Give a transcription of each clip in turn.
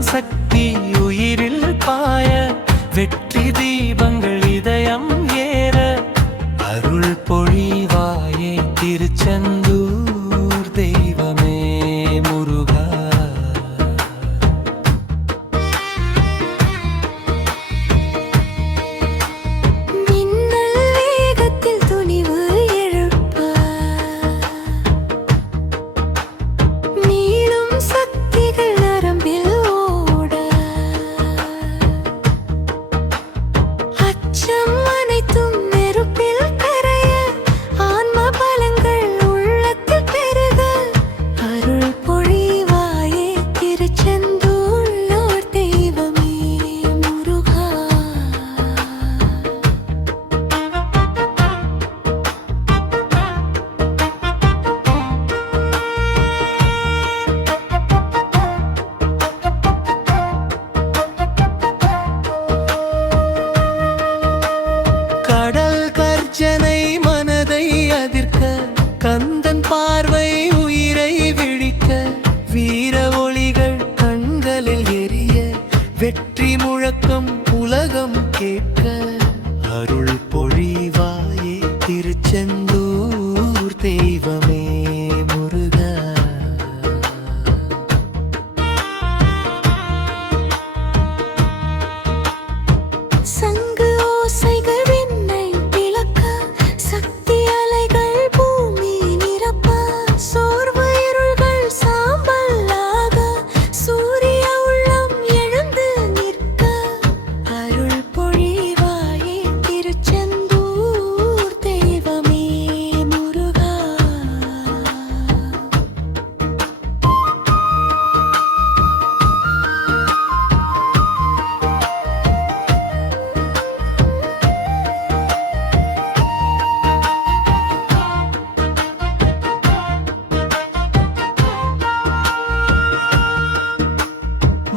கந்தன் சக்தி உயிரில் பாய வெற்றி தீபங்கள் இதயம் ஏற அருள் பொழிவாயே திருச்செந்தூர் தெய்வமே முருகா. கந்தன் பார்வை உயிரை விழிக்க வீர ஒளிகள் கண்களில் எரிய வெற்றி முழக்கம் உலகம் கேட்க அருள் பொழிவாயே திருச்செந்தூர் தெய்வமே முருகா.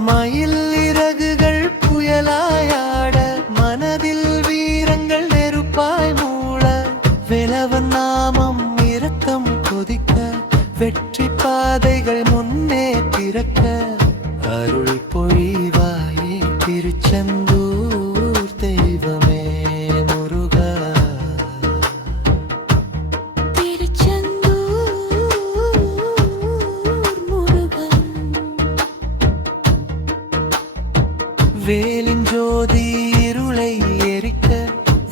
மயில் இறகுகள் புயலாயாட மனதில் வீரங்கள் நெருப்பாய் மூள வேலவன் நாமம் இரக்கம் கொதிக்க வெற்றி பாதைகள் முன்னே திறக்க அருள் பொழிவாயே திருச்செந்தூர் தெய்வமே முருகா. வேலின் ஜோதி இருளை எரிக்க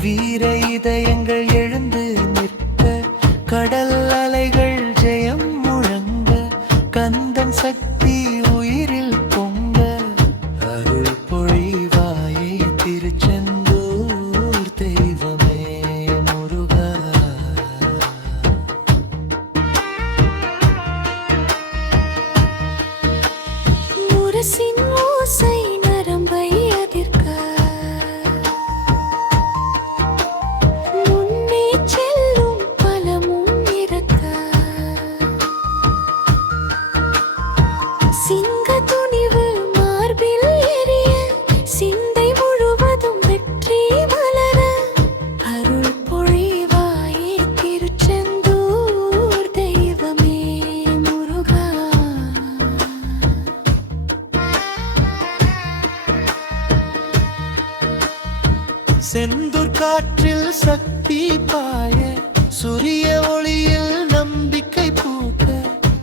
வீர இதயங்கள் எழுந்து நிற்க கடல் அலைகள் ஜெயம் முழங்க கந்தன் சக்தி உயிரில் பொங்க அருள் பொழிவாயே திருச்செந்தூர் தெய்வமே முருகா. முரசின் ஓசை செந்தூர் காற்றில் சக்தி பாய சூரிய ஒளியில் நம்பிக்கை பூக்க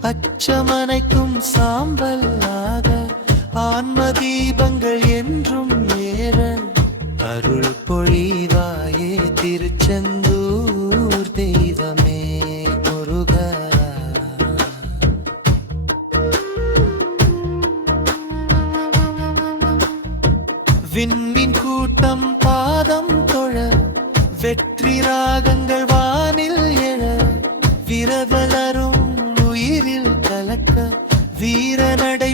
அச்சமனைக்கும் சாம்பல் ஆக ஆன்ம தீபங்கள் என்றும் ஏற அருள் பொழிவாயே திருச்செந்தூர் தெய்வமே முருகா. விண்மீன் கூட்டம் பாதம் தொழ வெற்றி ராகங்கள் வானில் எழ விரவலரும் உயிரில் கலக்க வீர நடை